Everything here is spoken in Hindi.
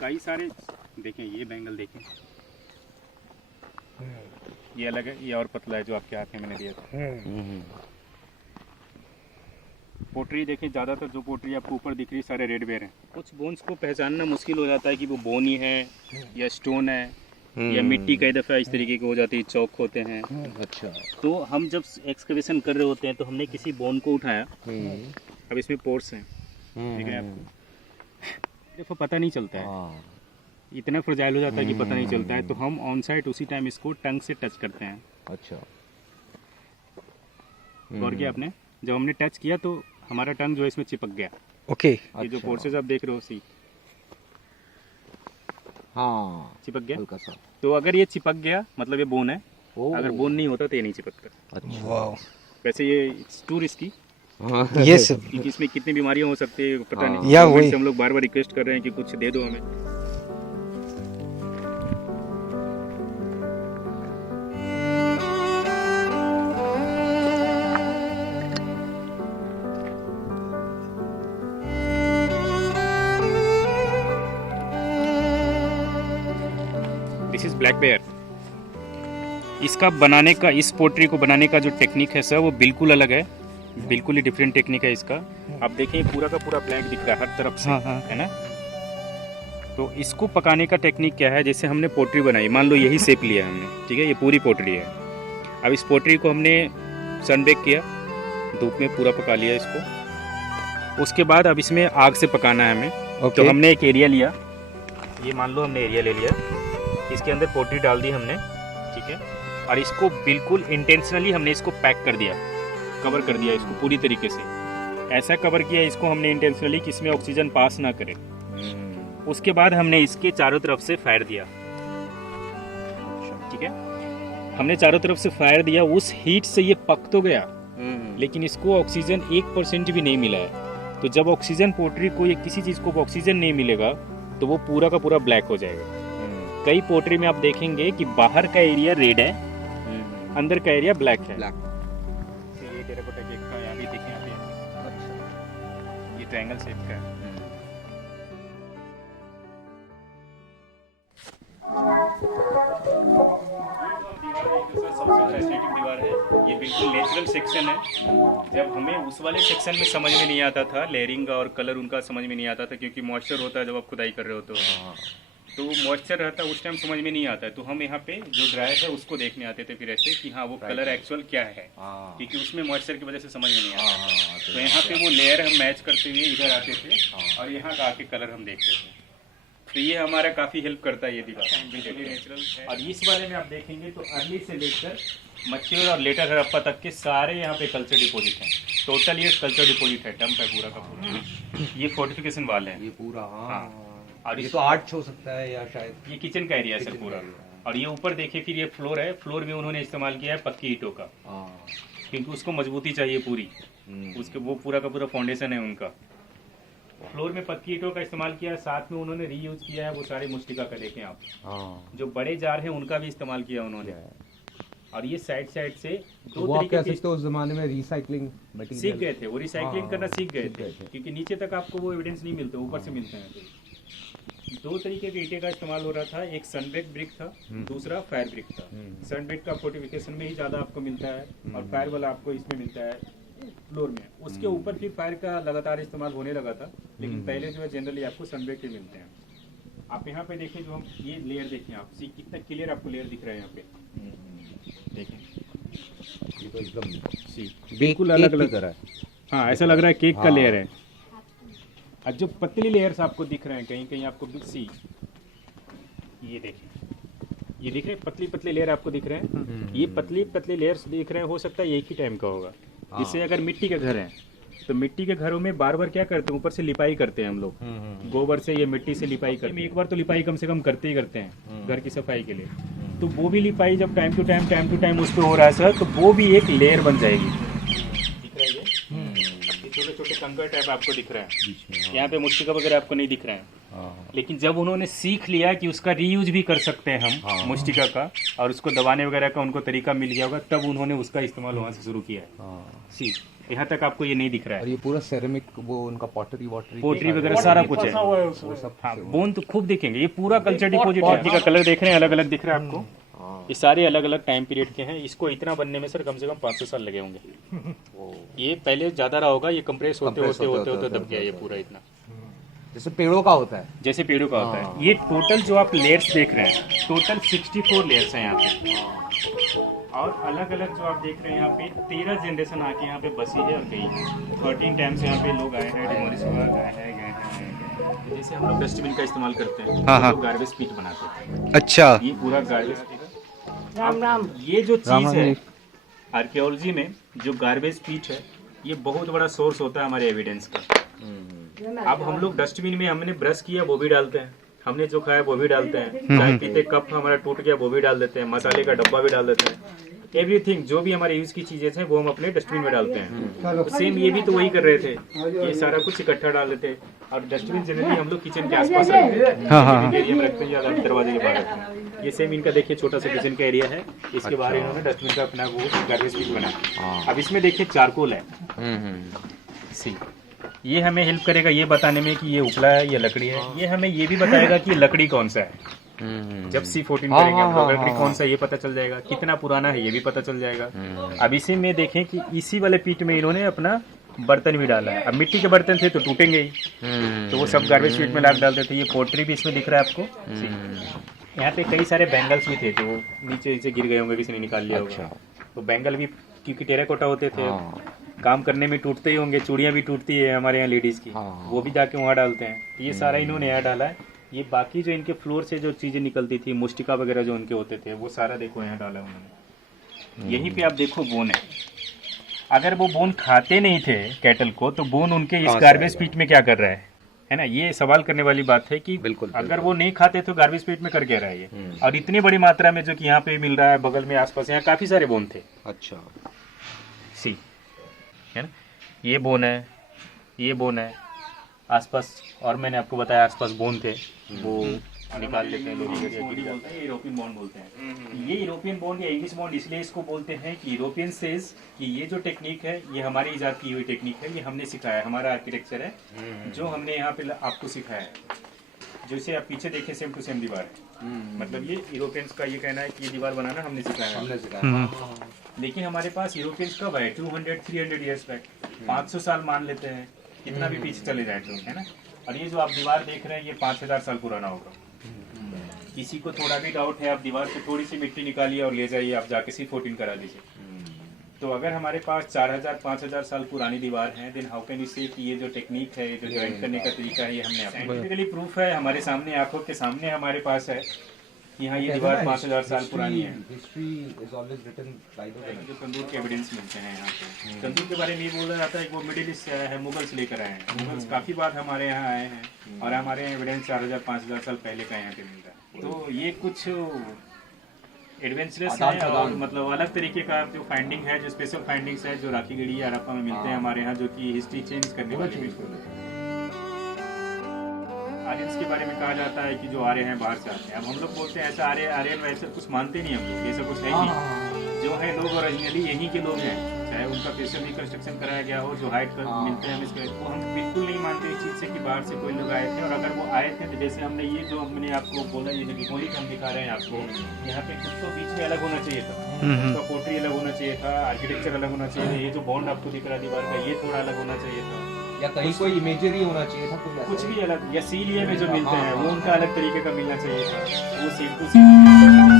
कई सारे देखें, ये बैंगल देखें, ये अलग है, ये और पतला है जो आपके हाथ में मैंने दिया था। पोटरी देखें, ज़्यादातर जो पोटरी आपको ऊपर दिख रही है सारे रेड बेयर हैं। कुछ बोन्स को पहचानना मुश्किल हो जाता है कि वो बोन ही है या स्टोन है या मिट्टी कई दफ़ा इस तरीके की हो जाती है, चौक होते हैं। अच्छा, तो हम जब एक्सकवेशन कर रहे होते हैं तो हमने किसी बोन को उठाया, अब इसमें पोर्स हैं, ठीक है आपको देखो पता नहीं चलता है, इतना फ्रजाइल हो जाता है कि पता नहीं चलता है। तो हम ऑन साइट उसी टाइम इसको टंग से टच करते हैं। अच्छा, गौर किया आपने, जब हमने टच किया तो हमारा टंग जो है इसमें चिपक गया। ओके, ये जो पोर्सेस आप देख रहे हो सी हाँ चिपक गया। हल्का सा। तो अगर ये चिपक गया मतलब ये बोन है, ओ, अगर बोन नहीं होता तो ये नहीं चिपकता। अच्छा, वाओ, वैसे ये टू रिस्की, हाँ, यस, क्योंकि इसमें कितनी बीमारियां हो सकती है पता हाँ। नहीं। या गवर्नमेंट वही। से हम लोग बार बार रिक्वेस्ट कर रहे हैं कि कुछ दे दो हमें। This is black bear. इसका बनाने का, इस पोट्री को बनाने का जो टेक्निक है सर वो बिल्कुल अलग है, बिल्कुल ही डिफरेंट टेक्निक है इसका। आप देखिए पूरा का पूरा ब्लैक दिख रहा है हर तरफ से, हाँ, हाँ। है ना। तो इसको पकाने का टेक्निक क्या है, जैसे हमने पोट्री बनाई, मान लो यही शेप लिया हमने, ठीक है, ये पूरी पोट्री है। अब इस पोट्री को हमने सन बेक किया, धूप में पूरा पका लिया इसको। उसके बाद अब इसमें आग से पकाना है हमें। ओके, तो हमने एक एरिया लिया, ये मान लो हमने एरिया ले लिया, इसके अंदर पोट्री डाल दी हमने, ठीक है, और इसको बिल्कुल इंटेंशनली हमने इसको पैक कर दिया, कवर कर दिया इसको पूरी तरीके से। ऐसा कवर किया इसको हमने इंटेंशनली कि इसमें ऑक्सीजन पास ना करे। उसके बाद हमने इसके चारों तरफ से फायर दिया, ठीक है, हमने चारों तरफ से फायर दिया। उस हीट से ये पक तो गया, लेकिन इसको ऑक्सीजन 1% भी नहीं मिला है। तो जब ऑक्सीजन पोट्री को या किसी चीज़ को ऑक्सीजन नहीं मिलेगा तो वो पूरा का पूरा ब्लैक हो जाएगा। कई पोट्री में आप देखेंगे कि बाहर का एरिया रेड है, अंदर का एरिया ब्लैक है। ये टेराकोटा केक का यहाँ भी देखें, यहाँ पे ये ट्रायंगल शेप का है। सबसे फैसिनेटिंग दीवार है, ये बिल्कुल नेचुरल सेक्शन है। जब हमें उस वाले सेक्शन में समझ में नहीं आता था, लेयरिंग और कलर उनका समझ में नहीं आता था, क्योंकि मॉइस्चर होता है जब आप खुदाई कर रहे हो तो मॉइस्चर रहता है, उस टाइम समझ में नहीं आता है। तो हम यहाँ पे जो ड्राई है उसको देखने आते थे फिर ऐसे कि हाँ वो कलर एक्चुअल क्या है, क्योंकि उसमें मॉइस्चर की वजह से समझ में नहीं आता। तो यहाँ पे वो लेयर हम मैच करते हुए इधर आते थे और यहाँ का आके कलर हम देखते थे। तो ये हमारा काफ़ी हेल्प करता है ये दीवार, बिल्कुल नेचुरल है। और इस वाले में आप देखेंगे तो अर्ली से लेकर मैच्योर और लेटर हड़प्पा तक के सारे यहाँ पे कल्चर डिपॉजिट हैं। टोटल ये कल्चर डिपॉजिट है, डंप है पूरा का पूरा। ये फोर्टिफिकेशन वाल है ये पूरा, हाँ। और ये तो आर्ट हो सकता है या शायद ये किचन का एरिया है सर पूरा। और ये ऊपर देखिए फिर ये फ्लोर है, फ्लोर में उन्होंने इस्तेमाल किया है पक्की ईंटों का, क्योंकि उसको मजबूती चाहिए पूरी, उसके वो पूरा का पूरा फाउंडेशन है उनका। फ्लोर में पक्की ईंटों का इस्तेमाल किया है, साथ में उन्होंने रीयूज किया है वो सारे मुस्टिका का, देखें आप, जो बड़े जार हैं उनका भी इस्तेमाल किया उन्होंने। और ये साइड साइड से दो तरीके के उस जमाने में रिसाइकलिंग सीख गए थे, वो रिसाइकलिंग करना सीख गए थे, क्योंकि नीचे तक आपको वो एविडेंस नहीं मिलते, ऊपर से मिलते हैं। दो तरीके के ईंटे का इस्तेमाल हो रहा था, एक सनबेक ब्रिक था, दूसरा फायर ब्रिक था। सनबेक का फोर्टिफिकेशन में ही ज़्यादा आपको मिलता है और फायर वाला आपको इसमें मिलता है फ्लोर में। उसके ऊपर फिर फायर का लगातार इस्तेमाल होने लगा था, लेकिन पहले जो है जनरली आपको सनबेक के मिलते हैं। आप यहाँ पे देखें, जो हम ये लेयर देखें आप, सी कितना क्लियर आपको लेयर दिख रहा है यहाँ पे, देखें ये तो एकदम सी बिल्कुल अलग अलग तरह है। हाँ, ऐसा लग रहा है केक का लेयर है। और जो पतली लेयर्स आपको दिख रहे हैं कहीं कहीं आपको सी, ये देखें, ये दिख रहे हैं पतली पतली लेयर आपको दिख रहे हैं, ये पतली पतली लेयर्स दिख रहे हैं, हो सकता है एक ही टाइम का होगा। जिससे अगर मिट्टी के घर हैं तो मिट्टी के घरों में बार बार क्या करते हैं, ऊपर से लिपाई करते हैं हम लोग, गोबर से या मिट्टी से लिपाई करते हैं। एक बार तो लिपाई कम से कम करते ही करते हैं घर की सफाई के लिए। तो वो भी लिपाई जब टाइम टू टाइम उस पर हो रहा है सर, तो वो भी एक लेयर बन जाएगी। दिख रहा है ये छोटे छोटे कंकर टाइप आपको दिख रहा है, यहाँ पे मुस्टिका वगैरह आपको नहीं दिख रहा है। लेकिन जब उन्होंने सीख लिया कि उसका रीयूज भी कर सकते हैं हम मुस्टिका का, और उसको दबाने वगैरह का उनको तरीका मिल गया होगा, तब उन्होंने उसका इस्तेमाल वहाँ से शुरू किया है। सी यहाँ तक आपको ये नहीं दिख रहा और है। ये पूरा सेरेमिक वो उनका पॉटरी वॉटरी पोट्री वगैरह सारा कुछ है। वो सब हाँ, बोन तो खूब दिखेंगे। ये पूरा कल्चर डिपोजिट है। का कलर देख रहे हैं, अलग अलग दिख रहा है आपको। ये सारे अलग अलग टाइम पीरियड के हैं। इसको इतना बनने में सर कम से कम 500 साल लगे होंगे। ये पहले ज्यादा रहा होगा, ये कंप्रेस होते होते होते होते दब गया ये पूरा इतना। जैसे पेड़ों का होता है। जैसे पेड़ों का होता है। ये टोटल जो आप लेयर्स देख रहे हैं, टोटल 64 लेयर्स हैं यहाँ पे। और अलग अलग जो आप देख रहे हैं यहाँ पे 13 जनरेशन आके यहाँ पे बसी है और गई है। 13 टाइम्स यहाँ पे लोग आए हैं, डिमोलिश हुआ, गए हैं, गए हैं। तो जैसे हम लोग डस्टबिन का इस्तेमाल करते हैं, हाँ। तो गार्बेज पीट बनाते हैं। अच्छा। ये पूरा गार्बेज राम ये जो चीज है आर्कियोलॉजी में, जो गार्बेज पीट है, ये बहुत बड़ा सोर्स होता है हमारे एविडेंस का। अब हम लोग डस्टबिन में हमने ब्रश किया वो भी डालते हैं, हमने जो खाया वो भी डालते हैं, चाय पीते कप हमारा टूट गया वो भी डाल देते हैं, मसाले का डब्बा भी डाल देते हैं। एवरीथिंग जो भी हमारे यूज की चीजें हैं वो हम अपने डस्टबिन में डालते हैं। सेम ये भी तो वही कर रहे थे, ये सारा कुछ इकट्ठा डाल देते हैं। और डस्टबिन जनरली हम लोग किचन के आसपास रखते हैं, एरिया में रखते हैं, ज्यादा दरवाजे के बाहर रखते हैं। ये सेम इनका देखिए छोटा सा किचन का एरिया है, इसके बाहर इन्होंने डस्टबिन का अपना वो गार्बेज पिट बना। अब इसमें देखिए चारकोल है। सी ये हमें हेल्प करेगा ये बताने में कि ये उपला है, ये लकड़ी है। ये हमें ये भी बताएगा कि लकड़ी कौन सा है। जब C14 करेंगे हम लोग, लकड़ी कौन सा है ये पता चल जाएगा, कितना पुराना है ये भी पता चल जाएगा। अब इसी में देखें कि इसी वाले पीट में इन्होंने अपना बर्तन भी डाला है। अब मिट्टी के बर्तन थे तो टूटेंगे ही, तो वो सब गार्बेज पीट में लाके डालते थे। ये पोट्री भी इसमें दिख रहा है आपको। यहाँ पे कई सारे बैंगल्स भी थे जो नीचे नीचे गिर गए होंगे, किसी ने निकाल लिया होगा। तो बैंगल भी क्योंकि टेराकोटा होते थे, काम करने में टूटते ही होंगे। चूड़ियाँ भी टूटती है हमारे यहाँ लेडीज की, वो भी जाके वहाँ डालते हैं। ये सारा इन्होंने यहाँ डाला है। ये बाकी जो इनके फ्लोर से जो चीजें निकलती थी, मुस्टिका वगैरह जो उनके होते थे, वो सारा देखो यहाँ डाला उन्होंने। यहीं पे आप देखो बोन है। अगर वो बोन खाते नहीं थे कैटल को, तो बोन उनके इस गार्बेज पीट में क्या कर रहा है ना? ये सवाल करने वाली बात है कि बिल्कुल अगर वो नहीं खाते तो गार्बेज पीट में कर क्या रहा है ये। और इतनी बड़ी मात्रा में जो कि यहाँ पे मिल रहा है, बगल में आसपास यहाँ काफी सारे बोन थे। अच्छा। सी है ना, ये बोन है, ये बोन है आसपास। और मैंने आपको बताया आसपास बोन थे, वो निकाल लेते हैं लोग। ये यूरोपियन बॉन्ड बोलते हैं। ये यूरोपियन बॉन्ड या इंग्लिश बॉन्ड इसलिए इसको बोलते हैं कि यूरोपियन सेज कि ये जो टेक्निक है ये हमारी इजाद की हुई टेक्निक है, ये हमने सिखाया है, हमारा आर्किटेक्चर है जो हमने यहाँ पे आपको सिखाया है। जैसे आप पीछे देखें सेम टू सेम दीवार है। मतलब ये यूरोपियंस का ये कहना है कि ये दीवार बनाना हमने सिखाया है। लेकिन हमारे पास यूरोपियंस कब आए? 200-300 ईयर्स बैक, 500 साल मान लेते हैं, कितना भी पीछे चले जाए तो, है ना। और ये जो आप दीवार देख रहे हैं ये 5000 साल पुराना होगा। किसी को थोड़ा भी डाउट है, आप दीवार से थोड़ी सी मिट्टी निकालिए और ले जाइए, आप जाके C14 करा लीजिए। तो अगर हमारे पास 4000-5000 साल पुरानी दीवार है, देन हाउ कैन यू से कि ये जो टेक्निक है, जो ज्वाइंट करने का तरीका है, ये हमने साइंटिफिकली प्रूफ है, हमारे सामने आंखों के सामने हमारे पास है। यहाँ ये दीवार 5000 साल पुरानी है। जो तंदूर के एविडेंस मिलते हैं यहाँ पे, तंदूर के बारे में ये बोला जाता है कि वो मिडिल ईस्ट से आया है, मुगल्स लेकर आए हैं। मुगल्स काफी बार हमारे यहाँ आए हैं और हमारे यहाँ एविडेंस 4000-5000 साल पहले का यहाँ पे मिल रहा है। तो ये कुछ एडवेंचरस है और मतलब अलग तरीके का जो फाइंडिंग है, जो स्पेशल फाइंडिंग्स है, जो राखी गढ़ी हड़प्पा में मिलते हैं हमारे यहाँ, जो कि हिस्ट्री चेंज करने वाली बिल्कुल। आर्यंस के बारे में कहा जाता है कि जो आर्य हैं बाहर से आते हैं। अब हम लोग बोलते हैं ऐसा आर्यन वैसे कुछ मानते नहीं हम लोग, ऐसा कुछ है नहीं। जो है लोग ओरिजिनली यहीं के लोग हैं, चाहे उनका फेशियल रिकंस्ट्रक्शन कराया गया हो, जो हाइट कर मिलते हैं इसके, वो हम बिल्कुल नहीं मानते इस चीज़ से कि बाहर से कोई लोग आए थे। और अगर वो आए थे तो जैसे हमने ये जो हमने आपको बोला, ये जो डिपोजिट हम दिखा रहे हैं आपको, यहाँ पे कुछ तो बीच में अलग होना चाहिए था, उसका पोट्री अलग होना चाहिए था, आर्किटेक्चर अलग होना चाहिए था, ये जो बॉन्ड आपको दिख रहा है दीवार का, ये थोड़ा अलग होना चाहिए था, या कहीं कोई इमेजरी होना चाहिए था, कुछ भी अलग, या सीलिए में जो मिलते हैं वो उनका अलग तरीके का मिलना चाहिए था। वो सेम टू सेम